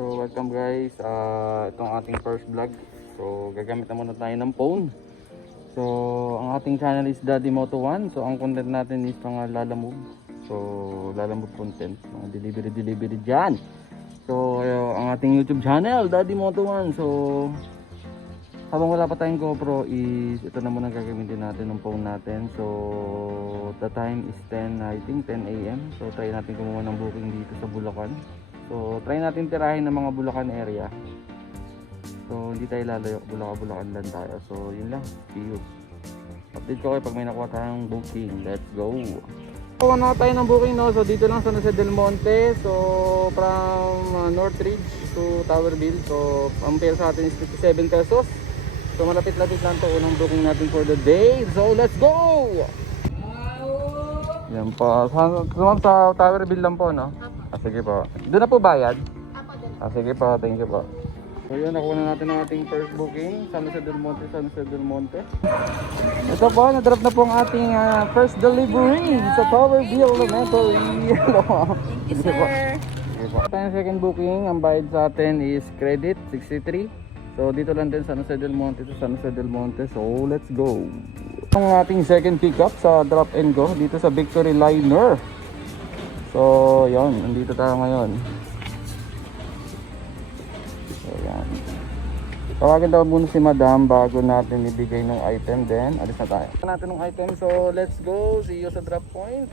So welcome guys, itong ating first vlog. So gagamit na muna tayo ng phone. So ang ating channel is Daddy Moto 1. So ang content natin is mga lalamove. So lalamove content, mga delivery dyan. So ang ating YouTube channel Daddy Moto 1. So habang wala pa tayong GoPro is ito na muna gagamitin natin ng phone natin. So the time is 10, I think 10 AM. So try natin kumuha ng booking dito sa Bulacan. So try natin tirahin ng mga Bulacan area. So hindi tayo lalayo, Bulacan lang tayo. So yun lang, see you. Update ko kayo pag may nakuha tayong booking. Let's go. Kuha na tayo ng booking, no? So dito lang sa Del Monte. So from Northridge to Towerville. So ang fare sa atin is 57 pesos. So malapit-lapit lang to unang booking natin for the day. So let's go! Yan po. Sa Towerville lang po, no? Sige po. Doon na po bayad? Sige po, thank you po. So yun, nakuha na natin ang ating first booking. San Jose del Monte. Ito po, na-drop na po ang ating first delivery sa Towerville Elementary. Thank you, sir. Okay po. Ang second booking, ang bayad sa atin is credit, 63. So dito lang din San Jose del Monte to San Jose del Monte. So let's go. Ang ating second pickup sa drop and go dito sa Victory Liner. So yun, nandito tayo ngayon. So yan. Tawagin daw muna si madam bago natin ibigay ng item, then alis na tayo. Natin ng item, so let's go. See you sa drop point.